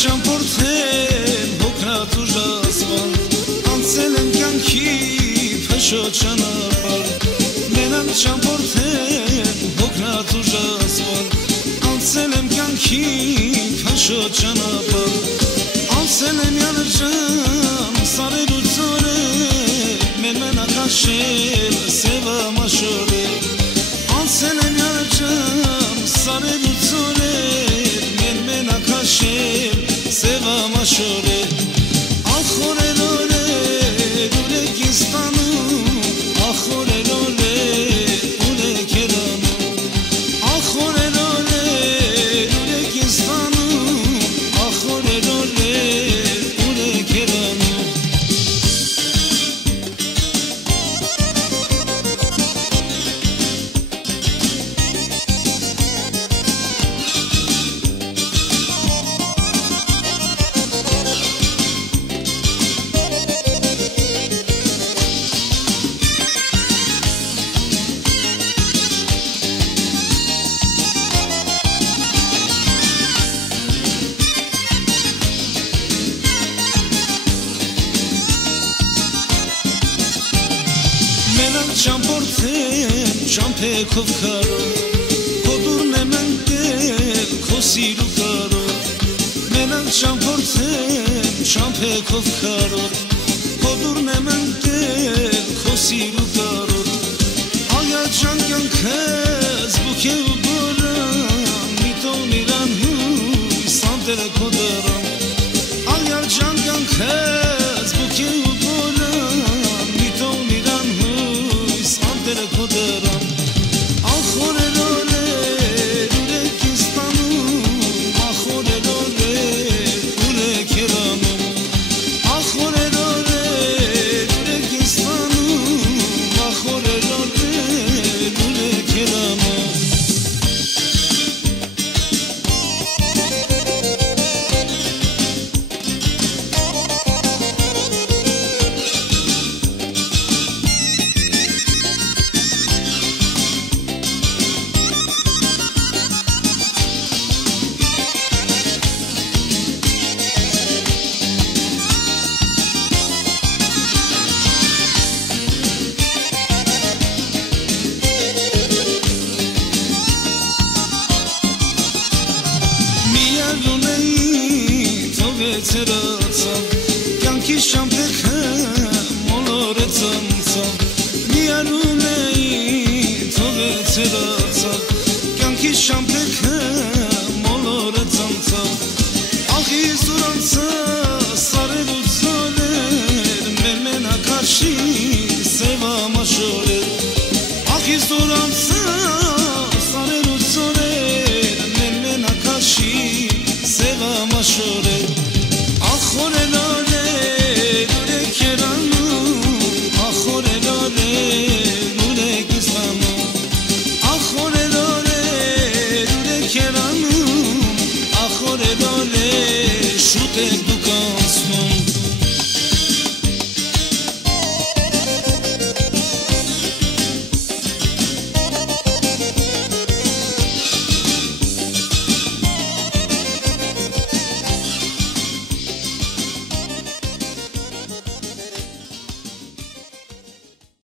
ճամփորդել հոգնած ու ժազվան անցել եմ կյանքի փշոտ ճանապարհ մենակ ճամփորդել հոգնած ու ժազվան անցել եմ կյանքի փշոտ ճանապարհ անցել եմ յանրջան սարեր ու ձորեր մեր մենակ աշել սևը մաշորել անցել եմ յանրջան սարեր ու ձորեր մեր մենակ աշել սևը մաշորել ախորել օրեր ուրեք ինձ տանում ախորել օրեր ուրեք երանում ախորել օրեր ուրեք ինձ տանում ախորել օրեր ուրեք երանում ճամփորդեմ ճամփեքով քարով քո դուրն եմ ընկել քո սիրու կարով մենակ ճամփորդեմ ճամփեքով քարով քո դուրն եմ ընկել քո սիրու կարով աղյա ջան կյանքս բուք է ու բորան մի տոն իրան հույս անտերը քո դրան աղյա ջան կյանքս բուք է ու Kodaram, ahorel oler, urek istanum, ahorel oler, urek eranum, ahorel oler, urek istanum, ahorel oler, urek eranum. Ցերացավ կյանքի շամփեքը մոլորեցանցավ միանում էի ցերացավ կյանքի շամփեքը մոլորեցանցավ ախի զուրանցավ